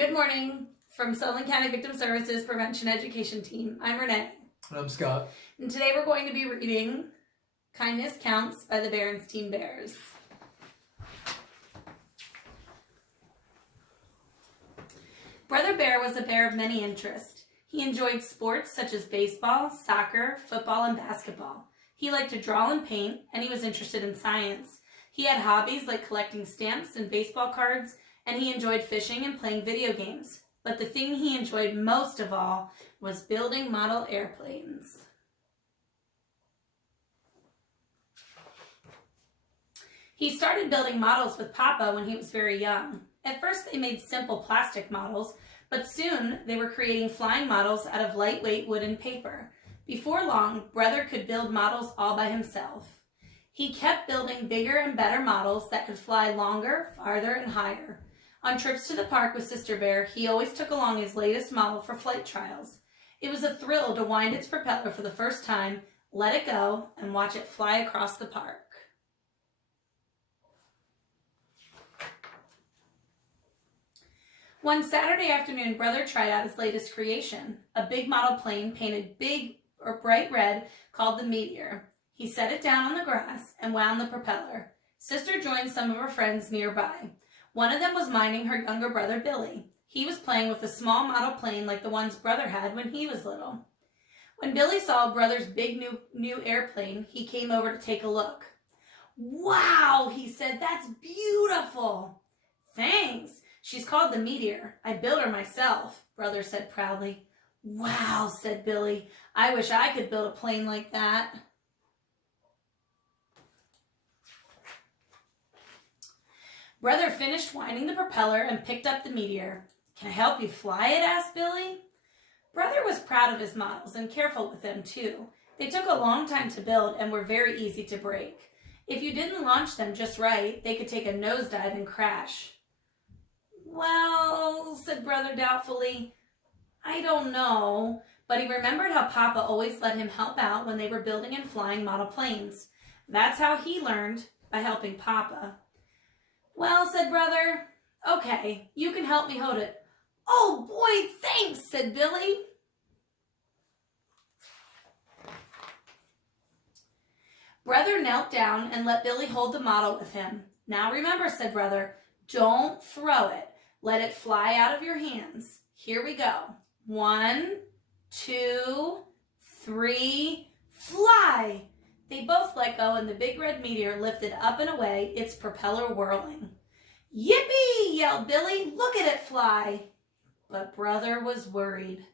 Good morning from Sullivan County Victim Services Prevention Education Team. I'm Renee. And I'm Scott. And today we're going to be reading Kindness Counts by the Berenstain Bears. Brother Bear was a bear of many interests. He enjoyed sports such as baseball, soccer, football, and basketball. He liked to draw and paint, and he was interested in science. He had hobbies like collecting stamps and baseball cards, and he enjoyed fishing and playing video games. But the thing he enjoyed most of all was building model airplanes. He started building models with Papa when he was very young. At first they made simple plastic models, but soon they were creating flying models out of lightweight wood and paper. Before long, Brother could build models all by himself. He kept building bigger and better models that could fly longer, farther, and higher. On trips to the park with Sister Bear, he always took along his latest model for flight trials. It was a thrill to wind its propeller for the first time, let it go, and watch it fly across the park. One Saturday afternoon, Brother tried out his latest creation, a big model plane painted big or bright red called the Meteor. He set it down on the grass and wound the propeller. Sister joined some of her friends nearby. One of them was minding her younger brother, Billy. He was playing with a small model plane like the ones Brother had when he was little. When Billy saw Brother's big new airplane, he came over to take a look. "Wow," he said, "that's beautiful." "Thanks. She's called the Meteor. I built her myself," Brother said proudly. "Wow," said Billy. "I wish I could build a plane like that." Brother finished winding the propeller and picked up the Meteor. "Can I help you fly it?" asked Billy. Brother was proud of his models and careful with them too. They took a long time to build and were very easy to break. If you didn't launch them just right, they could take a nosedive and crash. "Well," said Brother doubtfully, "I don't know." But he remembered how Papa always let him help out when they were building and flying model planes. That's how he learned, by helping Papa. "Well," said Brother, "okay, you can help me hold it." "Oh boy, thanks," said Billy. Brother knelt down and let Billy hold the model with him. "Now remember," said Brother, "don't throw it. Let it fly out of your hands. Here we go. 1, 2, 3, fly!" They both let go and the big red Meteor lifted up and away, its propeller whirling. "Yippee!" yelled Billy. "Look at it fly!" But Brother was worried.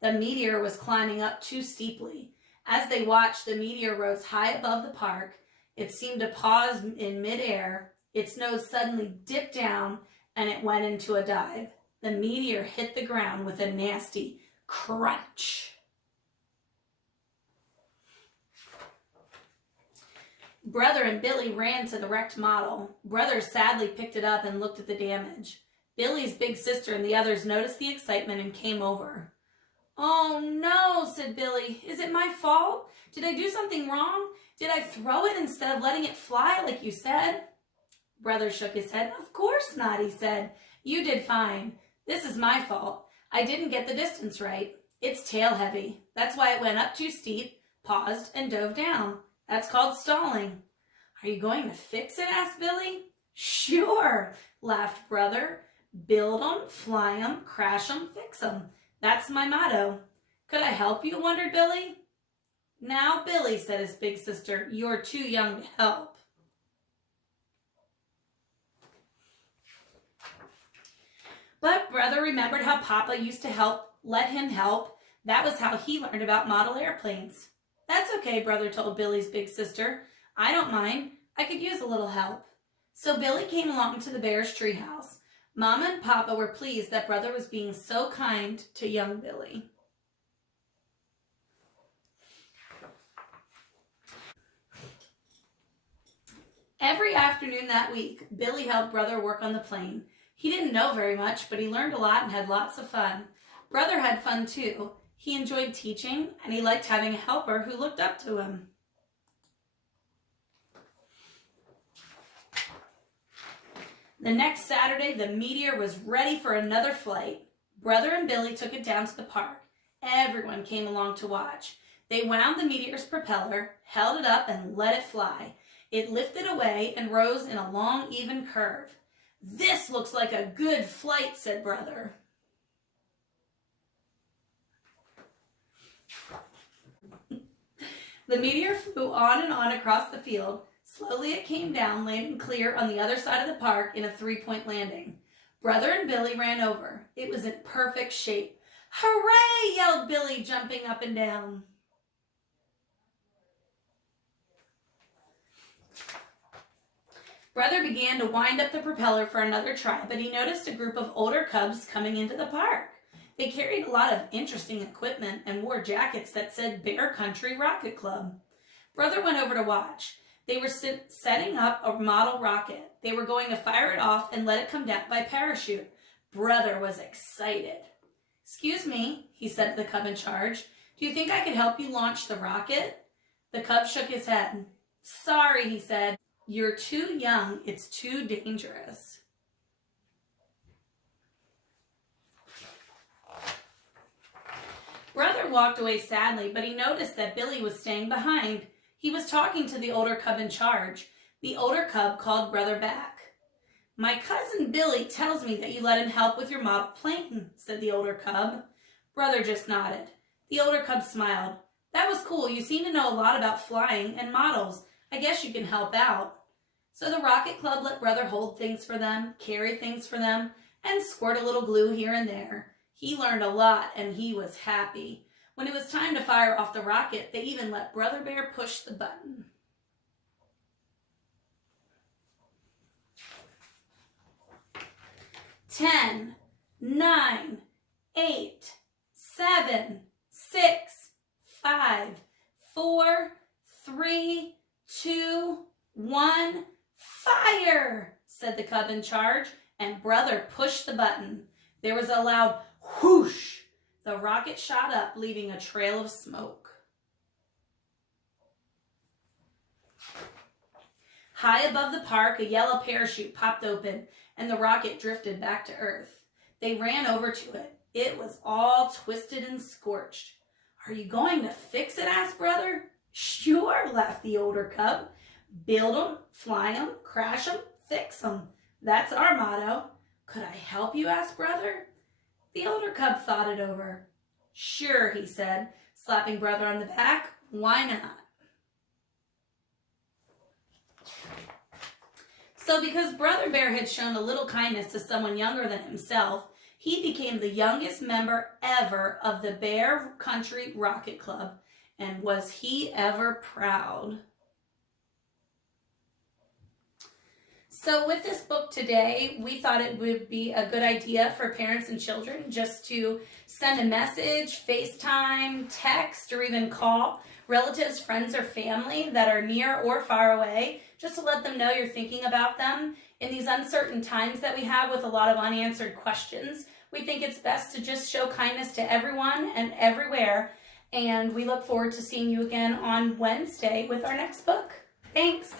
The Meteor was climbing up too steeply. As they watched, the Meteor rose high above the park. It seemed to pause in midair. Its nose suddenly dipped down and it went into a dive. The Meteor hit the ground with a nasty crunch. Brother and Billy ran to the wrecked model. Brother sadly picked it up and looked at the damage. Billy's big sister and the others noticed the excitement and came over. "Oh no," said Billy. "Is it my fault? Did I do something wrong? Did I throw it instead of letting it fly like you said?" Brother shook his head. "Of course not," he said. "You did fine. This is my fault. I didn't get the distance right. It's tail heavy. That's why it went up too steep, paused, and dove down. That's called stalling." "Are you going to fix it?" asked Billy. "Sure," laughed Brother. "Build 'em, fly 'em, crash 'em, fix 'em. That's my motto." "Could I help you?" wondered Billy. "Now, Billy," said his big sister, "you're too young to help." But Brother remembered how Papa used to let him help. That was how he learned about model airplanes. "That's okay," Brother told Billy's big sister. "I don't mind. I could use a little help." So Billy came along to the Bears' treehouse. Mama and Papa were pleased that Brother was being so kind to young Billy. Every afternoon that week, Billy helped Brother work on the plane. He didn't know very much, but he learned a lot and had lots of fun. Brother had fun too. He enjoyed teaching, and he liked having a helper who looked up to him. The next Saturday, the Meteor was ready for another flight. Brother and Billy took it down to the park. Everyone came along to watch. They wound the Meteor's propeller, held it up, and let it fly. It lifted away and rose in a long, even curve. "This looks like a good flight," said Brother. The Meteor flew on and on across the field. Slowly it came down, landing clear on the other side of the park in a three-point landing. Brother and Billy ran over. It was in perfect shape. "Hooray!" yelled Billy, jumping up and down. Brother began to wind up the propeller for another try, but he noticed a group of older cubs coming into the park. They carried a lot of interesting equipment and wore jackets that said Bear Country Rocket Club. Brother went over to watch. They were setting up a model rocket. They were going to fire it off and let it come down by parachute. Brother was excited. "Excuse me," he said to the cub in charge. "Do you think I could help you launch the rocket?" The cub shook his head. "Sorry," he said. "You're too young. It's too dangerous." Brother walked away sadly, but he noticed that Billy was staying behind. He was talking to the older cub in charge. The older cub called Brother back. "My cousin Billy tells me that you let him help with your model plane," said the older cub. Brother just nodded. The older cub smiled. "That was cool. You seem to know a lot about flying and models. I guess you can help out." So the Rocket Club let Brother hold things for them, carry things for them, and squirt a little glue here and there. He learned a lot, and he was happy. When it was time to fire off the rocket, they even let Brother Bear push the button. 10, 9, 8, 7, 6, 5, 4, 3, 2, 1, fire, said the cub in charge, and Brother pushed the button. There was a loud whoosh. The rocket shot up, leaving a trail of smoke. High above the park, a yellow parachute popped open, and the rocket drifted back to Earth. They ran over to it. It was all twisted and scorched. "Are you going to fix it?" asked Brother. "Sure," laughed the older cub. "Build 'em, fly 'em, crash 'em, fix 'em. That's our motto." "Could I help you?" asked Brother. The older cub thought it over. "Sure," he said, slapping Brother on the back. "Why not?" So because Brother Bear had shown a little kindness to someone younger than himself, he became the youngest member ever of the Bear Country Rocket Club. And was he ever proud? So with this book today, we thought it would be a good idea for parents and children just to send a message, FaceTime, text, or even call relatives, friends, or family that are near or far away, just to let them know you're thinking about them. In these uncertain times that we have with a lot of unanswered questions, we think it's best to just show kindness to everyone and everywhere. And we look forward to seeing you again on Wednesday with our next book. Thanks.